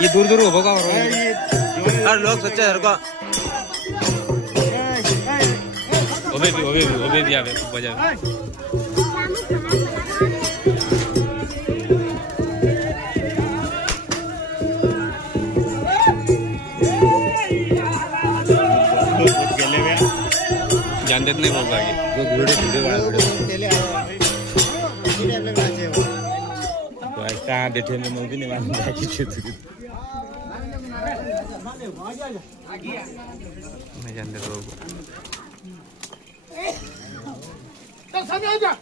ये दूर दूर होगा हर लोग सच्चा हर का ओबे भी आवे बजा जान देत नाही बाबा जो वीडियो वाला वीडियो तो ऐसा देखे में मूवी नहीं मालूम बाकी चीज मैं जान देत बाबा तो समजा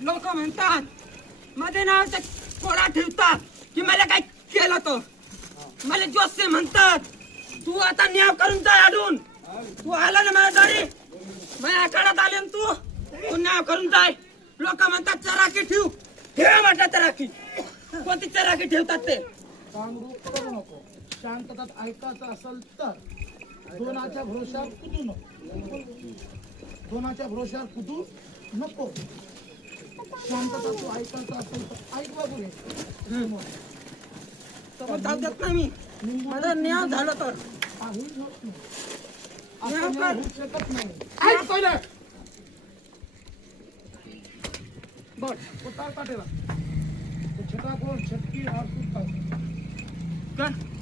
लोक म्हणतात मध्ये नावाचा कोडा ठेवतात की मला काय केलं तो मला जोसे म्हणतात तू आता न्याय करून जा अडून तू आला ना माझ्या दारी माझ्या आखाड्यात आले ना तू न्याय करून जाय लोक म्हणतात चराकी ठेव ठेवा म्हटलं चराकी कोणती चराकी ठेवतात ते सांगू करू नको शांततात ऐकायचं असेल तर दोनाच्या भरोशावर कुदू नको दोनाच्या भरोशावर कुदू नको शांतता तू ऐकायचं असेल तर ऐक बघू रे समज देत नाही मी मला न्याय झालं तर काही होत नाही न्याय असं कर. नाही होऊ शकत नाही ऐक पहिलं बस उतार काटेला छटा कोण छटकी और कुत्ता कर